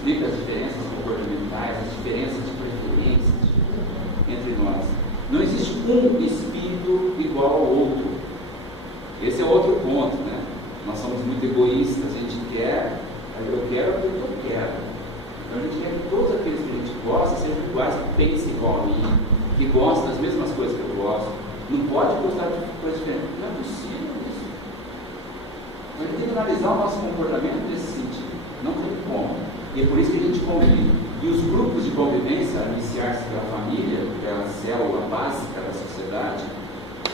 explica as diferenças comportamentais, as diferenças de preferências entre nós. Não existe um espírito igual ao outro. Esse é outro ponto, né? Nós somos muito egoístas, a gente quer, eu quero aquilo que eu quero. Então a gente quer que todos aqueles que a gente gosta sejam iguais, que pensem igual a mim, que gostem das mesmas coisas que eu gosto. Não pode gostar de coisas diferentes. Não é possível isso. Então a gente tem que analisar o nosso comportamento nesse sentido. Não tem como. E é por isso que a gente convive. E os grupos de convivência, a iniciar-se pela família, pela célula básica da sociedade,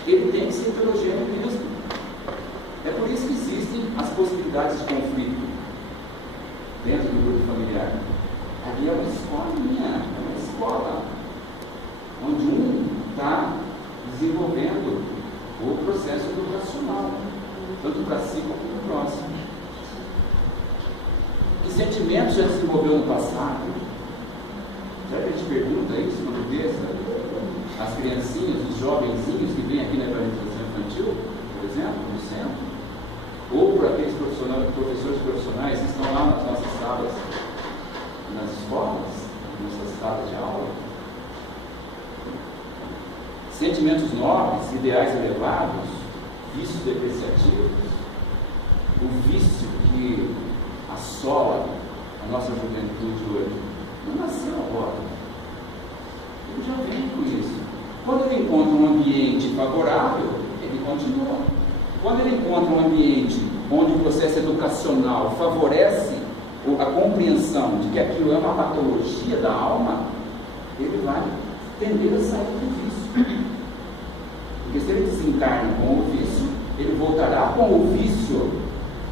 ele tem que ser heterogêneo mesmo. É por isso que existem as possibilidades de conflito dentro do grupo familiar. Ali é uma escolinha, é uma escola, onde um está desenvolvendo o processo educacional, tanto para si como para o próximo. Que sentimentos já desenvolveu no passado? Já que a gente pergunta isso quando vê as criancinhas, os jovenzinhos que vêm aqui na evangelização infantil, por exemplo, no centro, ou por aqueles professores profissionais que estão lá nas nossas salas, nas escolas, nas nossas salas de aula. Sentimentos nobres, ideais elevados, vícios depreciativos, o vício que assola a nossa juventude hoje, não nasceu agora. Ele já vem com isso. Quando ele encontra um ambiente favorável, ele continua. Quando ele encontra um ambiente onde o processo educacional favorece a compreensão de que aquilo é uma patologia da alma, ele vai tender a sair do vício. Porque se ele desencarna com o vício, ele voltará com o vício.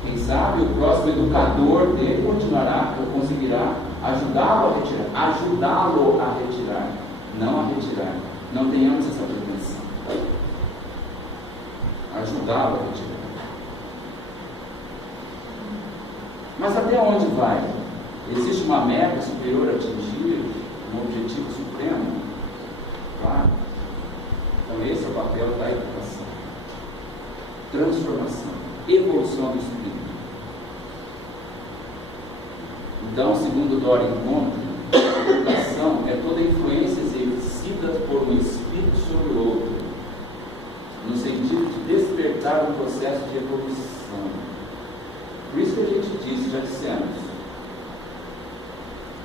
Quem sabe o próximo educador dele continuará ou conseguirá ajudá-lo a retirar, não a retirar. Não tenhamos essa pretensão. Ajudá-lo a retirar. Mas até onde vai? Existe uma meta superior a atingir, um objetivo supremo? Claro. Então esse é o papel da educação. Transformação, evolução do espírito. Então, segundo Dorian Conte, a educação é toda influência exercida por um espírito sobre o outro, no sentido de despertar um processo de evolução. Por isso que a gente disse, já dissemos,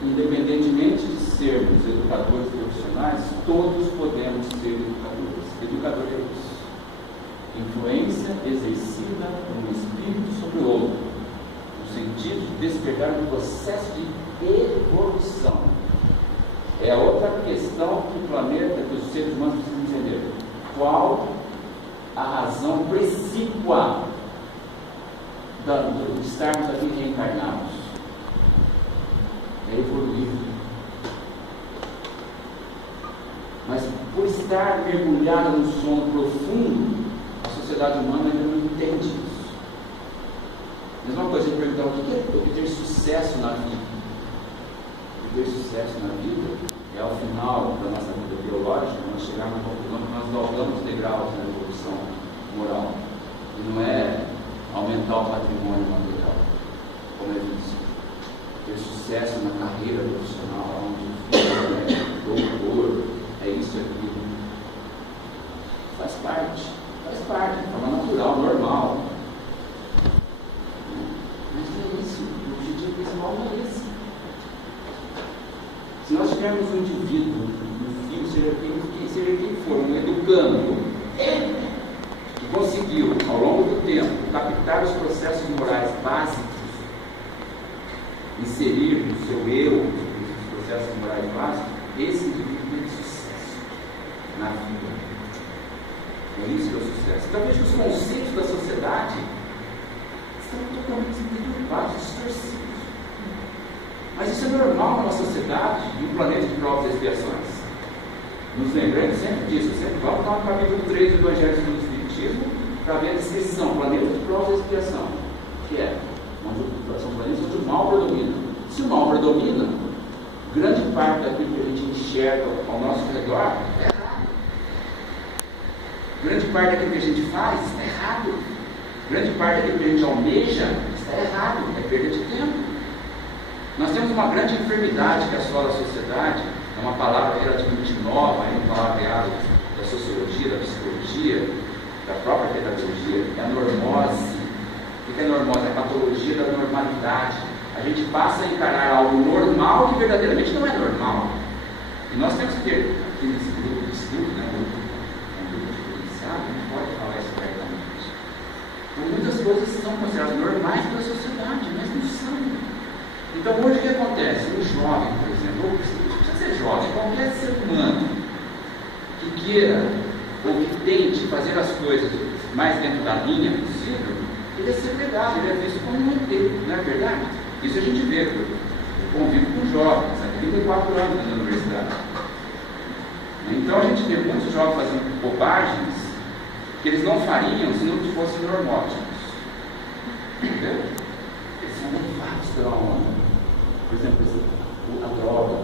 independentemente de sermos educadores profissionais, todos podemos ser educadores. Educador é isso. Influência exercida por um espírito sobre o outro, no sentido de despertar um processo de evolução. É a outra questão que o planeta, que os seres humanos precisam entender. Qual a razão precípua de estarmos aqui reencarnados? É evoluir. Mas por estar mergulhada no sono profundo, a sociedade humana ainda não entende isso. Mesma coisa, a gente perguntar o que é obter sucesso na vida. Obter sucesso na vida é ao final da nossa vida biológica, nós chegarmos à conclusão que nós galgamos degraus na evolução moral. E não é aumentar o patrimônio material, como é visto. Ter sucesso na carreira profissional, onde é doutor, é isso aqui. Faz parte, de forma natural, normal. Mas não é isso, o objetivo principal não é esse. Se nós tivermos um indivíduo, um filho, seja quem for, um educando, que conseguiu, ao longo do tempo, captar os processos morais básicos, inserir no seu eu os processos morais básicos, esse indivíduo tem sucesso na vida. É isso que é o sucesso. Então veja que os conceitos da sociedade estão totalmente deturpados, distorcidos. Mas isso é normal numa sociedade e um planeta de provas e expiações. Nos lembrando sempre disso. Sempre vamos lá no capítulo 3 do Evangelho segundo o Espiritismo para ver a descrição, planeta de provas e expiação, que é são planetas onde o mal predomina. Se o mal predomina, grande parte daquilo que a gente enxerga ao nosso redor é errado. Grande parte daquilo que a gente faz está errado. Grande parte daquilo que a gente almeja está errado, é perda de tempo. Nós temos uma grande enfermidade que assola a sociedade, é uma palavra relativamente nova, é uma palavra da sociologia, da psicologia, da própria pedagogia, é a normose. O que é normose? É a patologia da normalidade. A gente passa a encarar algo normal que verdadeiramente não é normal. E nós temos que ter aqueles grupos de estudo, né? Um grupo diferenciado, não pode falar isso abertamente. Então, muitas coisas são consideradas normais pela sociedade, mas não são. Então, hoje o que acontece? Um jovem, por exemplo, ou precisa ser jovem, qualquer ser humano que queira ou que tente fazer as coisas mais dentro da linha possível, ele é segregado, ele é visto como um ET, não é verdade? Isso a gente vê, eu convivo com jovens, há 34 anos na universidade. Então a gente vê muitos jovens fazendo bobagens que eles não fariam se não fossem normóticos. Entendeu? Eles são levados pela onda. Por exemplo, a droga,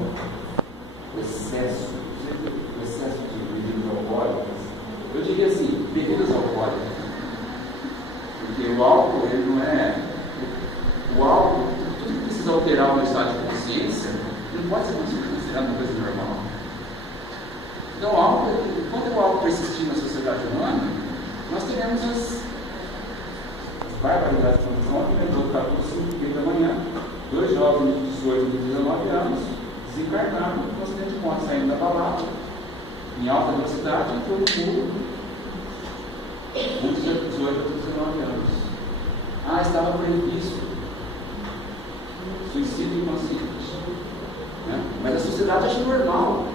o excesso de bebidas alcoólicas. Eu diria assim, bebidas alcoólicas. Porque o álcool, ele não é. O álcool, tudo que precisa alterar o meu estado de consciência, não pode ser considerado uma coisa normal. Então, o álcool, quando o álcool persistir na sociedade humana, nós teremos as barbaridades que estão ontem, lembrou que estava 5h da manhã, 2 jovens de 18 e 19 anos desencarnaram com um acidente de moto, saindo da balada, em alta velocidade, entrou no muro, muitos de 18 a 19 anos. Estava previsto suicídio inconsciente. Né? Mas a sociedade acha normal.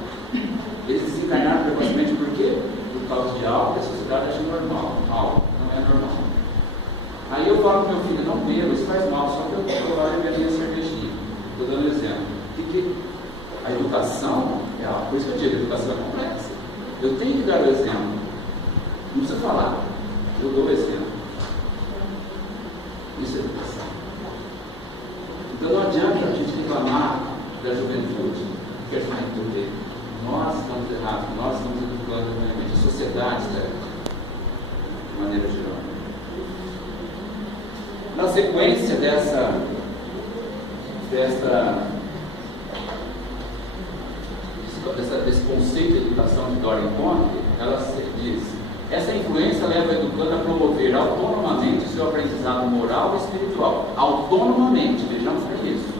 Eles desencarnaram precocemente por quê? Por causa de algo que a sociedade acha normal. Algo não é normal. Aí eu falo para meu filho, não beba, isso faz mal, só que eu estou lá e minha cervejinha. Estou dando exemplo. Que a educação, por isso que eu digo, a educação é complexa. Eu tenho que dar o exemplo. Não precisa falar, eu dou o exemplo. Isso é educação. Então não adianta a gente reclamar da juventude, porque a juventude, nós estamos errados, nós estamos educando realmente, a sociedade está errada, de maneira geral. Na sequência desse conceito de educação de Dorian Conte, ela diz: essa influência leva o educando a promover autonomamente seu aprendizado moral e espiritual. Autonomamente, vejamos bem isso.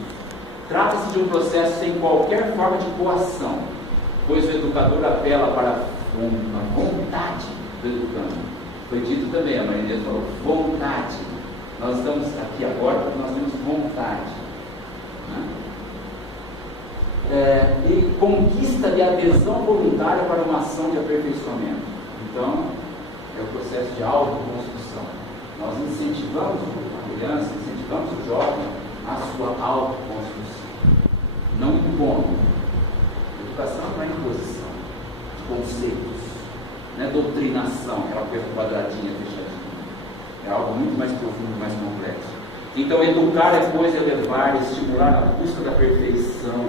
Trata-se de um processo sem qualquer forma de coação, pois o educador apela para a vontade do educando. Foi dito também, a Maria Inês falou, vontade. Nós estamos aqui agora porque nós temos vontade. E conquista de adesão voluntária para uma ação de aperfeiçoamento. Então, é o processo de autoconstrução. Nós incentivamos a criança, incentivamos o jovem a sua autoconstrução. Não impondo. Educação não é imposição de conceitos, não é doutrinação, aquela coisa quadradinha, fechadinha. É algo muito mais profundo, mais complexo. Então, educar é, pois, elevar, estimular a busca da perfeição,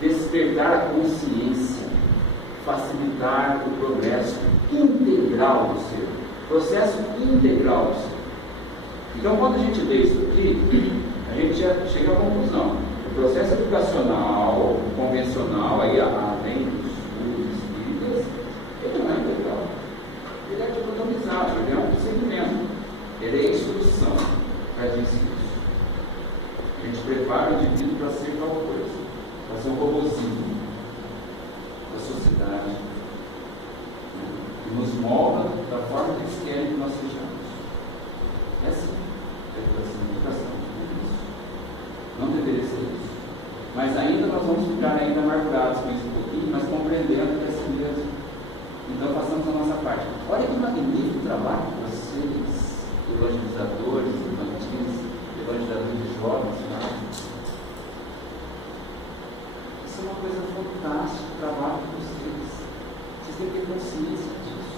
despertar a consciência, facilitar o progresso integral do ser, processo integral do ser. Então, quando a gente lê isso aqui, a gente já chega à conclusão. O processo educacional, convencional, aí além dos estudos espíritas, ele não é integral. Ele é dicotomizado, ele é um segmento. Ele é instrução para ensinos. A gente prepara o indivíduo para ser tal coisa, para ser um robozinho da sociedade, né? E nos molda da forma que eles querem que nós sejamos. É assim, é educação, é isso. Não deveria ser isso. Mas ainda nós vamos ficar ainda amargurados com isso um pouquinho, mas compreendendo que é assim mesmo. Então façamos a nossa parte. Olha que magnífico trabalho que vocês, evangelizadores infantis, evangelizadores jovens, né? Isso é uma coisa fantástica, o trabalho de vocês. Vocês têm que ter consciência disso.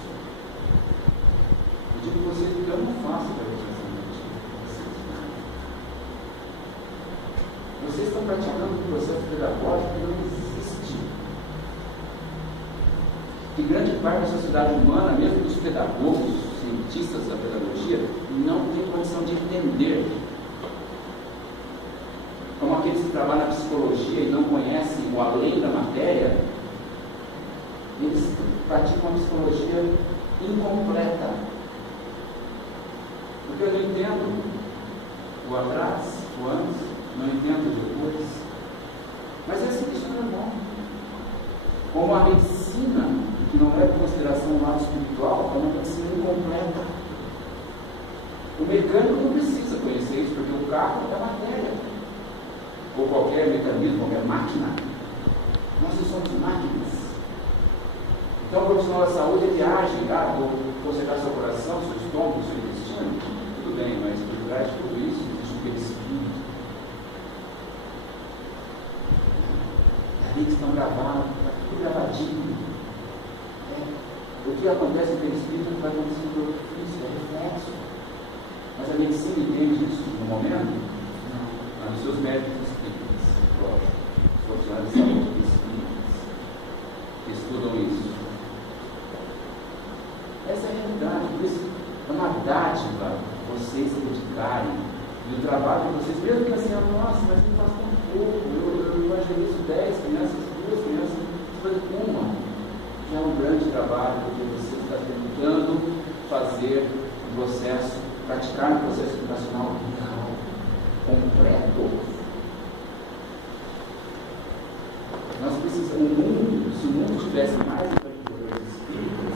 Eu digo que vocês porque eu não faço para vocês. Vocês estão praticando um processo pedagógico que não existe. Que grande parte da sociedade humana, mesmo dos pedagogos, cientistas da pedagogia, não tem condição de entender. como aqueles que trabalham na psicologia e não conhecem o além da matéria, eles praticam a psicologia incompleta. Porque eu não entendo o atrás, o antes, não entendo o depois. Mas essa questão é bom. Como a medicina, que não leva em consideração o lado espiritual, é uma medicina incompleta. O mecânico não precisa conhecer isso, porque o carro é matéria. Ou qualquer mecanismo, qualquer máquina. Nós não somos máquinas. Então o profissional da saúde, ele age, vou consertar seu coração, seu estômago, seu intestino, tudo bem, mas por trás de tudo isso existe um perispírito. Ali que estão gravados, está tudo gravadinho. O que acontece no perispírito não vai acontecer no corpo físico, é reflexo. Mas a medicina entende isso no momento? Não. Mas os seus médicos espíritas, lógico, os profissionais de saúde espíritas, que estudam isso. Essa é a realidade, por isso é uma dádiva vocês se dedicarem, e o trabalho de vocês, mesmo que assim, nossa, mas não faz tão pouco, eu evangelizo 10 crianças, 2 crianças, fazer uma, já é um grande trabalho, porque você está tentando fazer o processo, praticar um processo educacional real, completo. Nós precisamos, se o mundo tivesse mais educadores espíritas,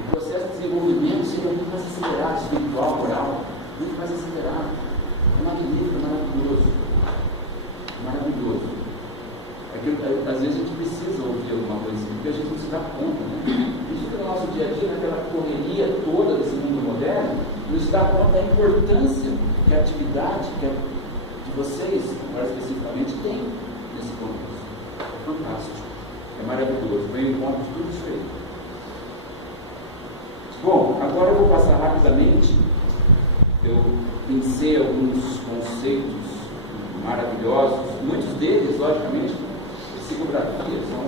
o processo de desenvolvimento seria muito mais acelerado, espiritual, moral, muito mais acelerado. É magnífico, maravilhoso. Maravilhoso. É que, às vezes a gente precisa ouvir alguma coisa assim, porque a gente não se dá conta, né? Isso que no nosso dia a dia, naquela correria toda desse mundo moderno, não se dá conta da importância que a atividade de vocês, mais especificamente, tem nesse contexto. É fantástico. É maravilhoso. Vem em conta de tudo isso aí. Bom, agora eu vou passar rapidamente. Eu pensei alguns conceitos maravilhosos, muitos deles, logicamente, psicografia, são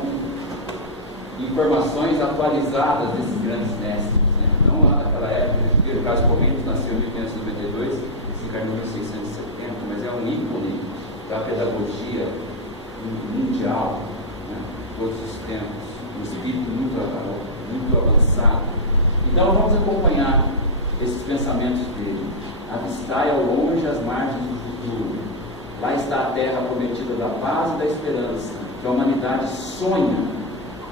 informações atualizadas desses grandes mestres, né? Não naquela época, o caso Correntes nasceu em 1592, se encarnou em 1670, mas é um ícone da pedagogia mundial, né? Todos os tempos, um espírito muito avançado. Então vamos acompanhar esses pensamentos dele. Avistai ao longe as margens do futuro. Lá está a terra prometida da paz e da esperança, que a humanidade sonha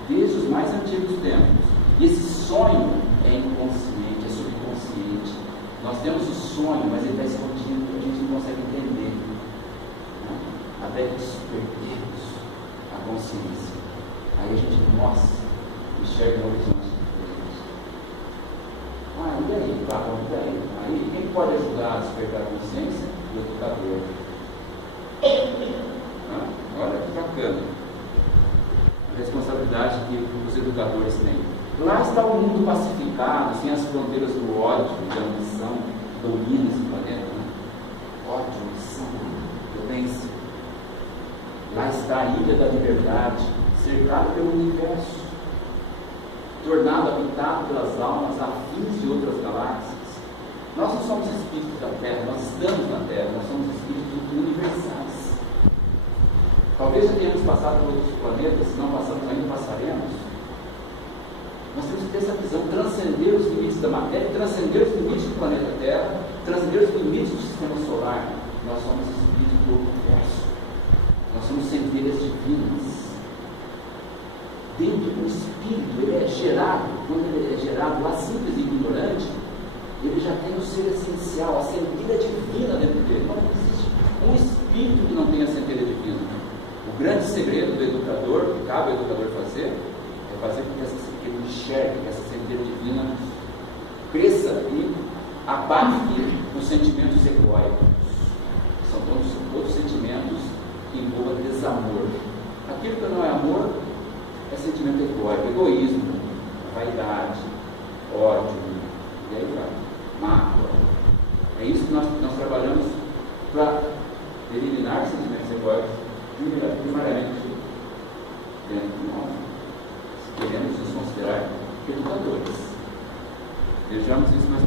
desde os mais antigos tempos. E esse sonho é inconsciente, é subconsciente. Nós temos o sonho, mas ele está escondido, a gente não consegue entender, né? Até despertemos a consciência. Aí a gente, enxerga um horizonte diferente. E aí, claro, e aí? Aí quem pode ajudar a despertar a consciência? O educador. Olha que bacana a responsabilidade que os educadores têm. Lá está o mundo pacificado, sem as fronteiras do ódio e da ambição que dominam esse planeta. Ódio, ambição, violência. Lá está a ilha da liberdade, cercada pelo universo, tornado habitado pelas almas afins de outras galáxias. Nós não somos espíritos da Terra, nós estamos na Terra, nós somos espíritos universais. Talvez já tenhamos passado por outros planetas, se não passamos ainda, passaremos. Nós temos que ter essa visão, transcender os limites da matéria, transcender os limites do planeta Terra, transcender os limites do sistema solar. Nós somos espíritos do universo. Nós somos centelhas divinas. Dentro do espírito, ele é gerado, quando ele é gerado lá simples e ignorante, ele já tem o ser essencial, a centelha divina dentro dele. Não existe um espírito que não tenha centelha divina. O grande segredo do educador, que cabe ao educador fazer, é fazer com que essa centelha enxergue, que essa centelha divina cresça e abafe os sentimentos egóicos. São todos sentimentos que envolvam desamor. Aquilo que não é amor é sentimento egóico, egoísmo, vaidade, ódio, e aí vai, mágoa. É isso que nós trabalhamos para eliminar os sentimentos egóicos, primariamente dentro de nós. Queremos nos considerar educadores. Veremos isso mais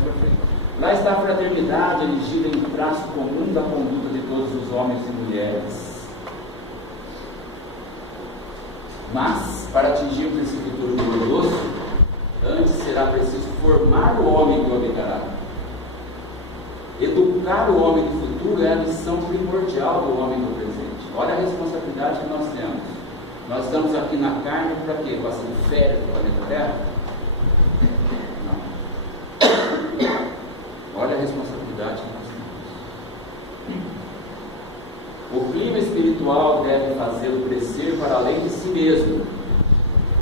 para frente. Lá está a fraternidade erigida em traço comum da conduta de todos os homens e mulheres. Mas, para atingirmos esse futuro glorioso, antes será preciso formar o homem que o habitará. Educar o homem do futuro é a missão primordial do homem do presente. Olha a responsabilidade que nós temos. Nós estamos aqui na carne para quê? Passando férias no planeta Terra? Não. Olha a responsabilidade que nós temos. O clima espiritual deve fazê-lo crescer para além de si mesmo.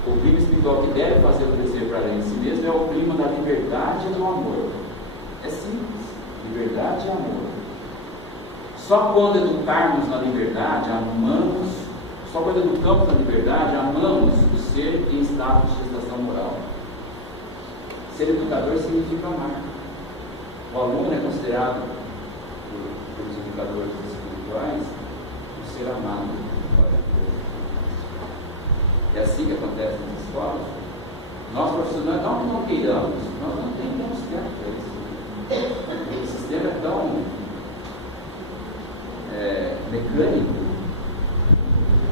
O clima espiritual que deve fazê-lo crescer para além de si mesmo é o clima da liberdade e do amor. É simples. Liberdade e amor. Só quando educarmos na liberdade, amamos. Só quando educamos na liberdade, amamos o ser em estado de gestação moral. Ser educador significa amar. O aluno é considerado, pelos educadores espirituais, o ser amado. É assim que acontece nas escolas. Nós profissionais não queiramos, nós não temos tempo para isso. O sistema é tão mecânico.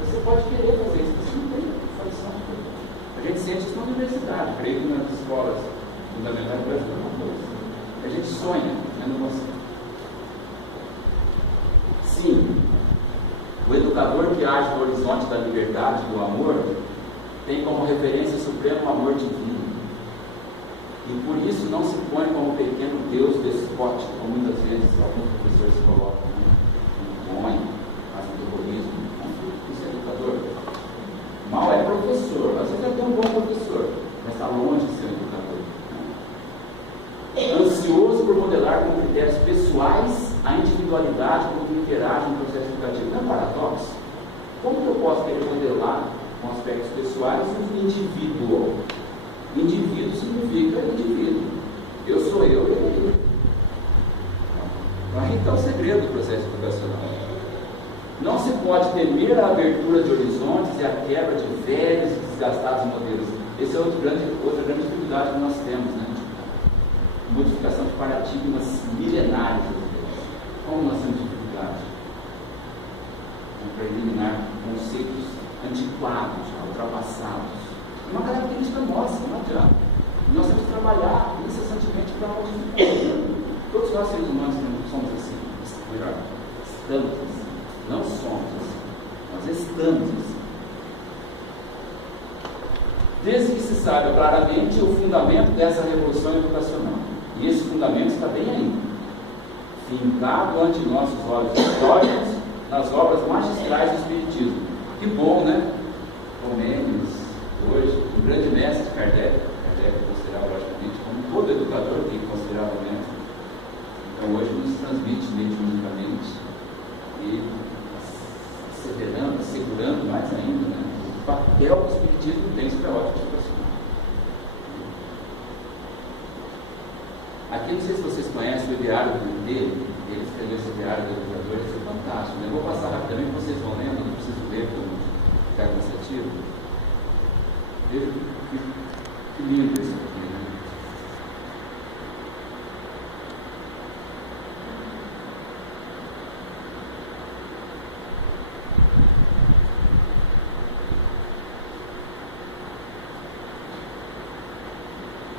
Você pode querer fazer isso, você não tem condição. A gente sente isso na universidade, creio que nas escolas fundamentais é a mesma coisa. A gente sonha, mas não consegue. Sim, o educador que age no horizonte da liberdade e do amor tem como referência o supremo amor divino. E por isso não se põe como pequeno Deus despótico, como muitas vezes alguns professores se colocam, né? Impõe, fazem terrorismo. Isso é educador. Mal é professor, às vezes é até um bom professor, mas está longe de ser educador. Ansioso por modelar com critérios pessoais a individualidade com que interage no processo educativo. Não é paradoxo? Como que eu posso querer modelar com aspectos pessoais um indivíduo? Indivíduo significa indivíduo. Eu sou eu e ele. Aí está o segredo do processo educacional. Não se pode temer a abertura de horizontes e a quebra de velhos e desgastados modelos. Essa é outra grande dificuldade que nós temos, né? Modificação de paradigmas milenários. Como nós temos dificuldade? Para eliminar conceitos antiquados, ultrapassados. É uma característica nossa, não adianta. Nós temos que trabalhar incessantemente para modificar. Todos nós, seres humanos, somos assim. Melhor, estamos assim. Não somos assim. Nós estamos assim. Desde que se saiba claramente o fundamento dessa revolução educacional. E esse fundamento está bem aí, fincado ante nossos olhos históricos nas obras magistrais do Espiritismo. Que bom, né? Comênios, hoje, um grande mestre, Kardec considerava logicamente como todo educador tem que considerar o mestre. Então hoje nos transmite mediunicamente e assegurando mais ainda, né, o papel que o Espiritismo tem sobre a ótica educacional. Aqui, não sei se vocês conhecem o diário dele, ele escreveu esse diário do educador, isso é fantástico. Eu vou passar rapidamente, vocês vão lendo, não preciso ler para não ficar cansativo. Veja que lindo isso aqui, né?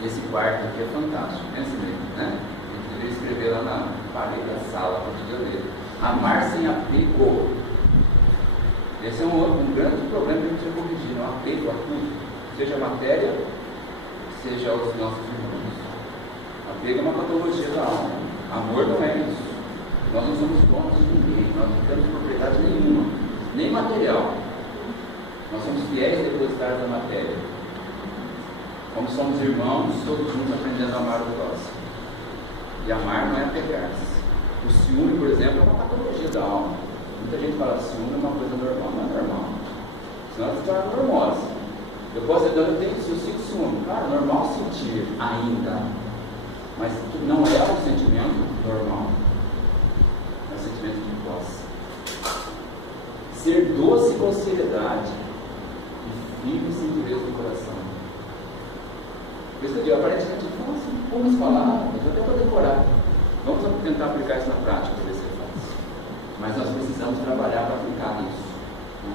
Esse quarto aqui é fantástico, né? Eu deveria escrever lá na parede da sala para poder ler. Amar sem apego. Esse é um grande problema que a gente precisa corrigir, não apego a tudo, seja a matéria, seja aos nossos irmãos. Apego é uma patologia da alma. Amor não é isso. Nós não somos donos de ninguém, nós não temos propriedade nenhuma, nem material. Nós somos fiéis depositários da matéria. Como somos irmãos, todos juntos aprendendo a amar o próximo. E amar não é apegar-se. O ciúme, por exemplo, é uma patologia da alma. Muita gente fala que ciúme é uma coisa normal. Não é normal. Senão você está normose. Eu posso dizer, eu sinto ciúme. Claro, é normal sentir ainda. Mas não é um sentimento normal. É um sentimento de posse. Ser doce com seriedade e firme sem dureza do coração. Por isso que eu aparentemente falo assim, poucas palavras, até para decorar. Vamos tentar aplicar isso na prática, para ver se é fácil. mas nós precisamos trabalhar para aplicar isso. Né?